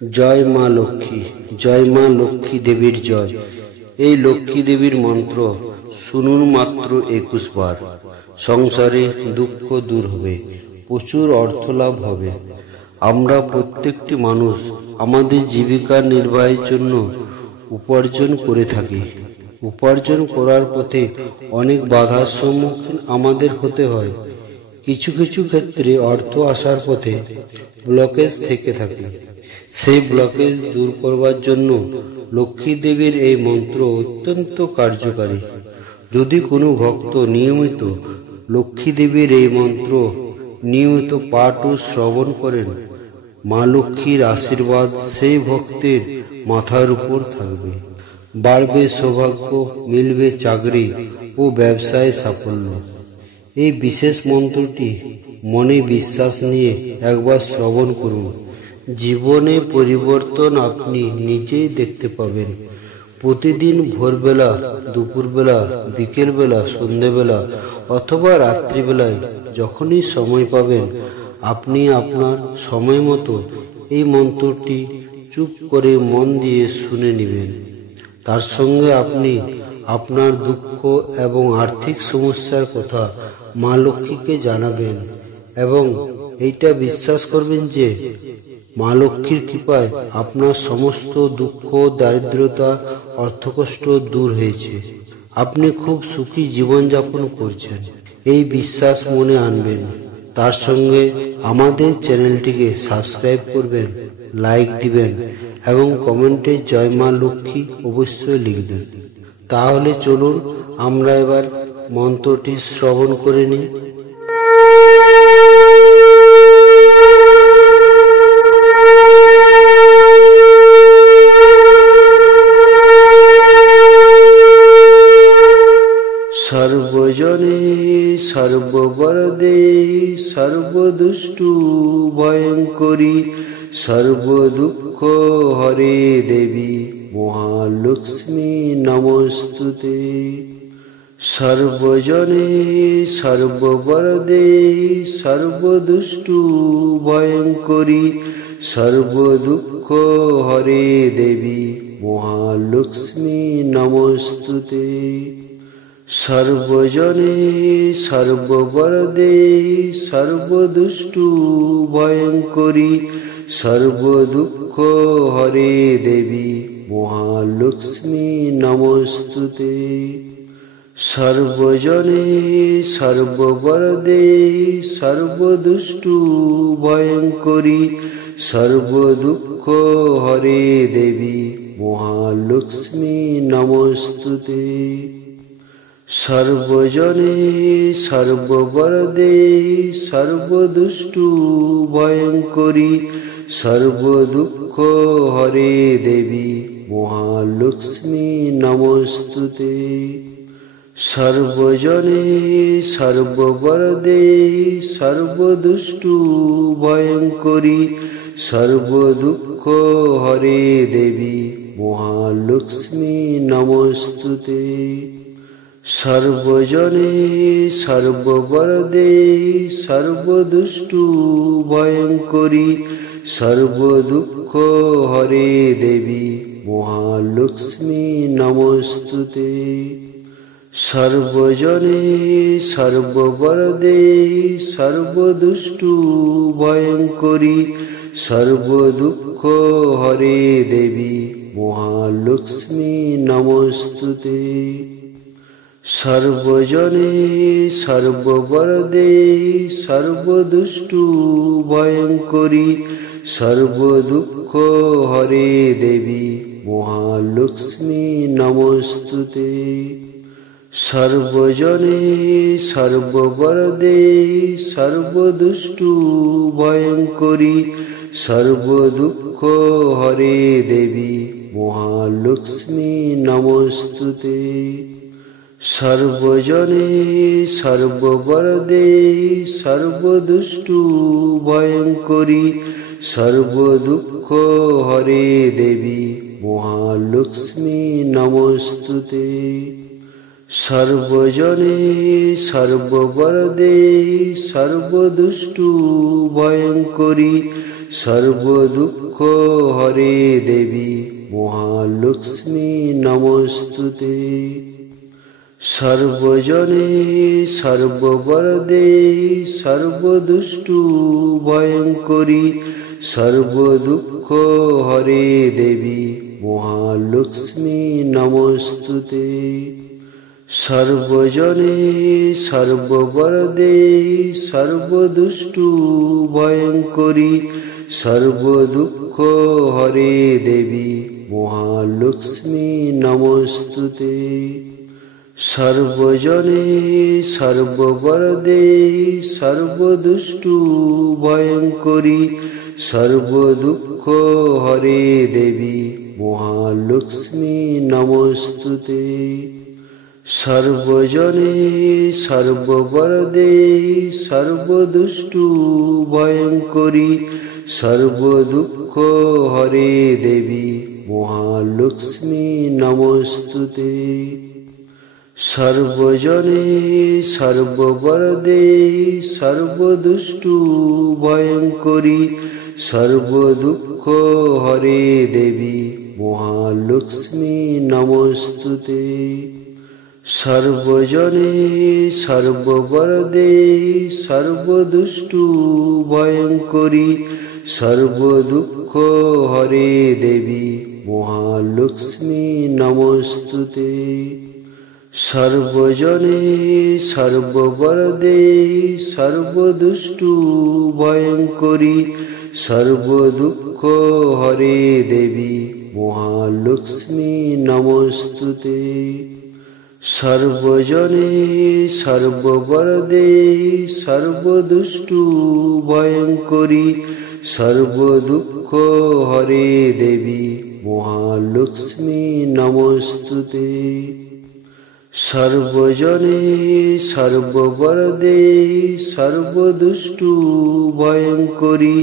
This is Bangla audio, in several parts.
জয় মা লক্ষ্মী, জয় মা লক্ষ্মী দেবীর জয়। এই লক্ষ্মী দেবীর মন্ত্র শুনুন মাত্র 21 বার। সংসারে দুঃখ দূর হবে, প্রচুর অর্থ লাভ হবে। আমরা প্রত্যেকটি মানুষ আমাদের জীবিকা নির্বাহের জন্য উপার্জন করে থাকি। উপার্জন করার পথে অনেক বাধার সম্মুখীন আমাদের হতে হয়। কিছু কিছু ক্ষেত্রে অর্থ আসার পথে ব্লকেজ থেকে থাকে। সেই ব্লকেজ দূর করবার জন্য লক্ষ্মী দেবীর এই মন্ত্র অত্যন্ত কার্যকারী। যদি কোনো ভক্ত নিয়মিত লক্ষ্মী দেবীর এই মন্ত্র নিয়মিত পাঠ ও শ্রবণ করেন, মা লক্ষ্মীর আশীর্বাদ সেই ভক্তের মাথার উপর থাকবে। বাড়বে সৌভাগ্য, মিলবে চাকরি ও ব্যবসায় সাফল্য। এই বিশেষ মন্ত্রটি মনে বিশ্বাস নিয়ে একবার শ্রবণ করুন। জীবনে পরিবর্তন আপনি নিজেই দেখতে পাবেন। প্রতিদিন ভোরবেলা, দুপুরবেলা, বিকেলবেলা, সন্ধ্যেবেলা অথবা রাত্রিবেলায় যখনই সময় পাবেন, আপনি আপনার সময় মতো এই মন্ত্রটি চুপ করে মন দিয়ে শুনে নেবেন। তার সঙ্গে আপনি আপনার দুঃখ এবং আর্থিক সমস্যার কথা মা লক্ষ্মীকে জানাবেন এবং এইটা বিশ্বাস করবেন যে মা লক্ষ্মীর কৃপায় আপনার সমস্ত দুঃখ, দারিদ্রতা, অর্থকষ্ট দূর হয়েছে। আপনি খুব সুখী জীবনযাপন করছেন, এই বিশ্বাস মনে আনবেন। তার সঙ্গে আমাদের চ্যানেলটিকে সাবস্ক্রাইব করবেন, লাইক দিবেন এবং কমেন্টে জয় মা লক্ষ্মী অবশ্যই লিখবেন। তাহলে চলুন আমরা এবার মন্ত্রটি শ্রবণ করে নিই। সর্বজনে সর্ববরদে সর্বদুষ্টু ভয়ঙ্করী সর্বদুঃখ হরে দেবী মহালক্ষ্মী নমস্তুতে। সর্বজনে সর্ববরদে সর্বদুষ্টু ভয়ঙ্করী সর্বদুঃখ হরে দেবী মহালক্ষ্মী নমস্তুতে। সর্বজনে সর্ববরদে সর্বদুষ্টু ভয়ঙ্করী সর্বদুঃখ হরে দেবী মহালক্ষ্মী নমস্তুতে। সর্বজনে সর্ববরদে সর্বদুষ্টু ভয়ঙ্করী সর্বদুঃখ হরে দেবী মহালক্ষ্মী নমস্তুতে। সর্বজনে সর্ববরদে সর্বদুষ্টু ভয়ঙ্করী সর্বদুঃখ হরে দেবী মহালক্ষ্মী নমস্তুতে। সর্বজনে সর্ববরদে সর্বদুষ্টু ভয়ঙ্করী সর্বদুঃখ হরে দেবী মহালক্ষ্মী নমস্তুতে। সর্বজনে সর্ববরদে সর্বদুষ্টু ভয়ঙ্করী সর্বদুঃখ হরে দেবী মহালক্ষ্মী নমস্তুতে। সর্বজনে সর্ববরদে সর্বদুষ্টু ভয়ঙ্করী সর্বদুঃখ হরে দেবী মহালক্ষ্মী নমস্তুতে। সর্বজনে সর্ববরদে সর্বদুষ্টু ভয়ঙ্করী সর্বদুঃখ হরে দেবী মহালক্ষ্মী নমস্তুতে। সর্বজনে সর্ববরদে সর্বদুষ্টু ভয়ঙ্করী সর্বদুঃখ হরে দেবী মহালক্ষ্মী নমস্তুতে। সর্বজনে সর্ববরদে সর্বদুষ্টু ভয়ঙ্করী সর্বদুঃখ হরে দেবী মহালক্ষ্মী নমস্তুতে। সর্বজনে সর্ববরদে সর্বদুষ্টু ভয়ঙ্করী সর্বদুঃখ হরে দেবী মহালক্ষ্মী নমস্তুতে। সর্বজনে সর্ববরদে সর্বদুষ্টু ভয়ঙ্করী সর্বদুঃখ হরে দেবী মহালক্ষ্মী নমস্তুতে। সর্বজনে সর্ববরদে সর্বদুষ্টু ভয়ঙ্করী সর্বদুঃখ হরে দেবী মহালক্ষ্মী নমস্তুতে। সর্বজনে সর্ববরদে সর্বদুষ্টু ভয়ঙ্করী সর্বদুঃখ হরে দেবী মহালক্ষ্মী নমস্তুতে। সর্বজনে সর্ববরদে সর্বদুষ্টু ভয়ঙ্করী সর্বদুঃখ হরে দেবী মহালক্ষ্মী নমস্তুতে। সর্বজনে সর্ববরদে সর্বদুষ্টু ভয়ঙ্করী সর্বদুঃখ হরে দেবী মহালক্ষ্মী নমস্তুতে। সর্বজনে সর্ববরদে সর্বদুষ্টু ভয়ঙ্করী সর্বদুঃখ হরে দেবী মহালক্ষ্মী নমস্তুতে। সর্বজনে সর্ববরদে সর্বদুষ্টু ভয়ঙ্করী সর্বদুঃখ হরে দেবী মহালক্ষ্মী নমস্তুতে। সর্বজনে সর্ববরদে সর্বদুষ্টু ভয়ঙ্করী সর্বদুঃখ হরে দেবী মহালক্ষ্মী নমস্তুতে। সর্বজনে সর্ববরদে সর্বদুষ্টু ভয়ঙ্করী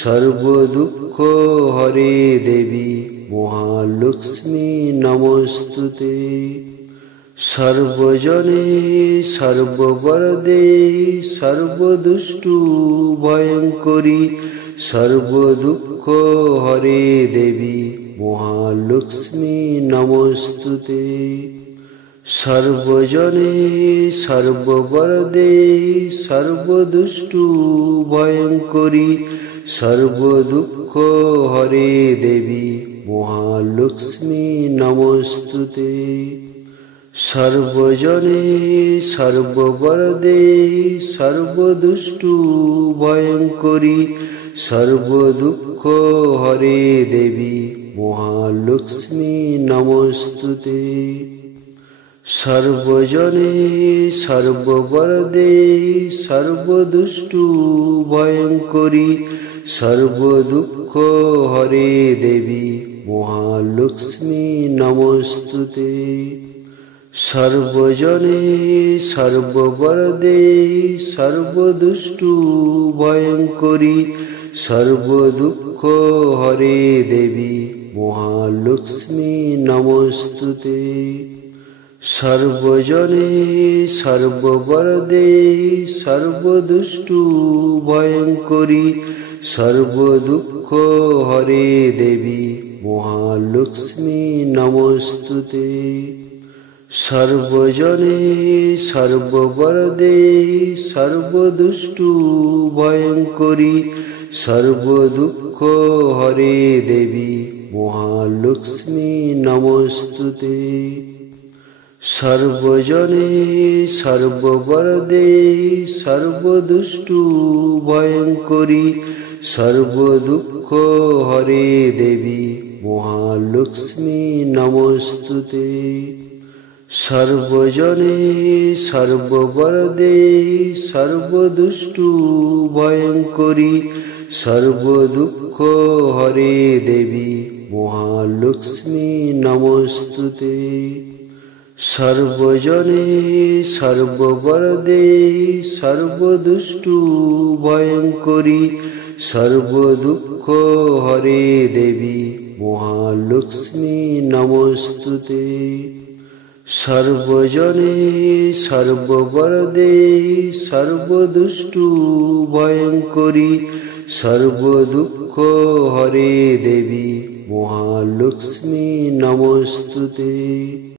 সর্বদুঃখ হরে দেবী মহালক্ষ্মী নমস্তুতে। সর্বজনে সর্ববরদে সর্বদুষ্টু ভয়ঙ্করী সর্বদুঃখ হরে দেবী মহালক্ষ্মী নমস্তুতে। সর্বজনে সর্ববরদে সর্বদুষ্টু ভয়ঙ্করী সর্বদুঃখ হরে দেবী মহালক্ষ্মী নমস্তুতে। সর্বজনে সর্ববরদে সর্বদুষ্টু ভয়ঙ্করী সর্বদুঃখ হরে দেবী মহালক্ষ্মী নমস্তুতে। সর্বজনে সর্ববরদে সর্বদুষ্টু ভয়ঙ্করী সর্বদুঃখ হরে দেবী মহালক্ষ্মী নমস্তুতে। সর্বজনে সর্ববরদে সর্বদুষ্টু ভয়ঙ্করী সর্বদুঃখ হরে দেবী মহালক্ষ্মী নমস্তুতে। সর্বজনে সর্ববরদে সর্বদুষ্টু ভয়ঙ্করী সর্বদুঃখ হরে দেবী মহালক্ষ্মী নমস্তুতে। সর্বজনে সর্ববরদে সর্বদুষ্টু ভয়ঙ্করী সর্বদুঃখ হরে দেবী মহালক্ষ্মী নমস্তুতে। সর্বজনে সর্ববরদে সর্বদুষ্টু ভয়ঙ্করী সর্বদুঃখ হরে দেবী মহালক্ষ্মী নমস্তুতে। সর্বজনে সর্ববরদে সর্বদুষ্টু ভয়ঙ্করী সর্বদুঃখ হরে দেবী মহালক্ষ্মী নমস্তুতে। সর্বজনে সর্ববরদে সর্বদুষ্টু ভয়ঙ্করী সর্বদুঃখ হরে দেবী মহালক্ষ্মী নমস্তুতে। সর্বজনে সর্ববরদে সর্বদুষ্টু ভয়ঙ্করী সর্বদুঃখ হরে দেবী মহালক্ষ্মী নমস্তুতে।